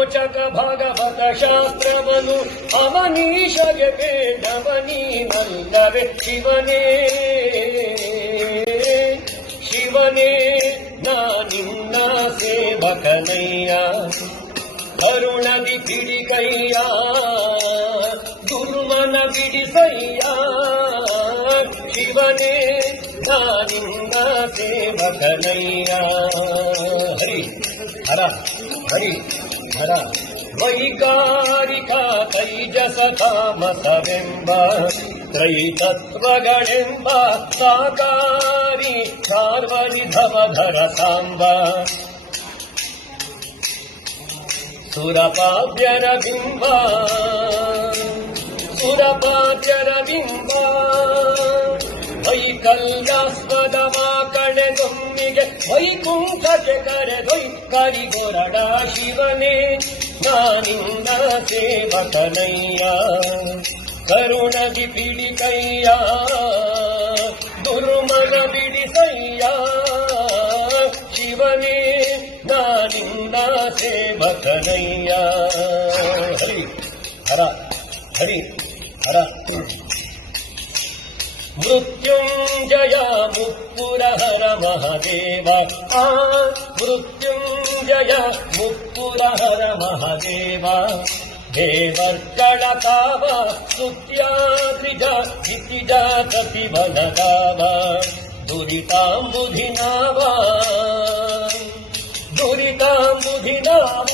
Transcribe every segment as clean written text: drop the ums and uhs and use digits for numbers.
ರೋಚಕ ಭಾಗವತ ಶಾಸ್ತ್ರವನು ಅವನೀಶಗೆ ಬೇಡವನೀನಲ್ಲವೇ ಶಿವನೇ ಶಿವನೇ ನಾನಿನ್ನ ಸೇವಕನಯ್ಯ ಕರುಣದಿ ಬಿಡಿಕಯ್ಯ ದುರ್ಮನ ಬಿಡಿಸಯ್ಯ ಶಿವನೇ ನಾನಿನ್ನ ಸೇವಕನಯ್ಯ ಹರಿ ಹರ ಹರಿ ಹರ ವೈಕಾರಿಕ ತೈಜಸ ತಾಮಸವೆಂಬ ತ್ರೈತತ್ವಗಳೆಂಬ ಸಾಕಾರಿ ಸಾರ್ವನಿಧವಧರ ಸಾಂಬ ಸುರಪಾದ್ಯರ ಬಿಂಬ ಸುರಪಾದ್ಯರ ಬಿಂಬ ವೈಕಲ್ಯಾಸ್ಪದವ ಕಳೆದೊಮ್ಮಿಗೆ ವೈಕುಂಠಕ್ಕೆ ಕರೆದೊಯ್ಕರಿಗೊರಡ ಶಿವನೇ ನಾನಿನ್ನ ಸೇವಕನಯ್ಯ ಕರುಣದಿ ಬಿಡಿಕಯ್ಯ ದುರ್ಮನ ಬಿಡಿಸಯ್ಯ ಶಿವನೇ ನಾನಿನ್ನ ಸೇವಕನಯ್ಯ ಹರಿ ಹರ ಹರಿ ಹರ ಮೃತ್ಯುಂಜಯ ಮುಪ್ಪುರಹರ ಮಹದೇವ ಮೃತ್ಯುಂಜಯ ಮುಪ್ಪುರಹರ ಮಹದೇವ ದೇವರ್ಗಳ ಕಾವ ಸ್ತುತ್ಯಾದ್ರಿಜ ಕ್ಷಿತಿಜ ಕಪಿಬಲಗಾವ ದುರಿತಾಂಬುಧಿನಾವ ದುರಿತಾಂಬುಧಿನಾವ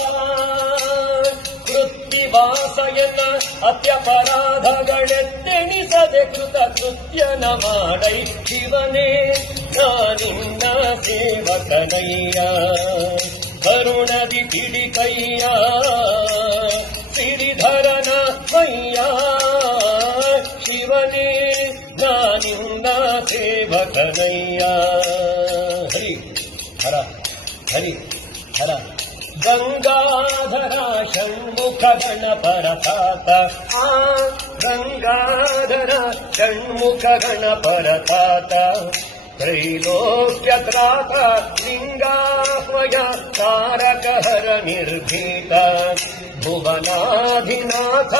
ಕೃತ್ತಿವಾಸಯನ ಅತ್ಯಪರಾಧಗಳೆತ್ತೆಣಿಸದೆ ಕೃತ ಕೃತ್ಯನ ಮಾಡೈ ಶಿವನೇ ನಾನಿನ್ನ ಸೇವಕನಯ್ಯ ಕರುಣದಿ ಬಿಡಿಕಯ್ಯ ಸಿರಿಧರನ ಮಯ್ಯ ಶಿವನೇ ನಾನಿನ್ನ ಸೇವಕನಯ್ಯ ಹರಿ ಹರ ಹರಿ ಹರ ಗಂಗಾಧರ ಷಣ್ಮುಖ ಗಣಪರತಾತ ಗಂಗಾಧರ ಷಣ್ಮುಖ ಗಣಪರತಾತ ತ್ರೈಲೋಕ್ಯತ್ರಾತ ಲಿಂಗಾಹ್ವಯ ತಾರಕಹರ ನಿರ್ಭೀತ ಭುವನಾಧಿನಾಥ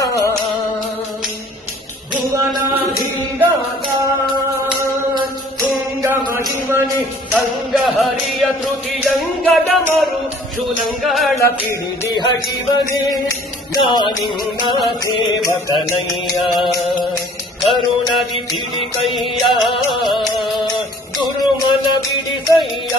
ಭುವನಾಧಿನಾಥ ತುಂಗಮಹಿಮನಿ ಸಂಗಹರಿಯ ತೃತೀಯಂಗಡಮರು ಶೂಲಂಗಳ ಪಿಡಿದಿಹ ಶಿವನೇ ನಾನಿನ್ನ ಸೇವಕನಯ್ಯ ಕರುಣದಿ ಬಿಡಿಕಯ್ಯ ದುರ್ಮನ ಬಿಡಿಸಯ್ಯ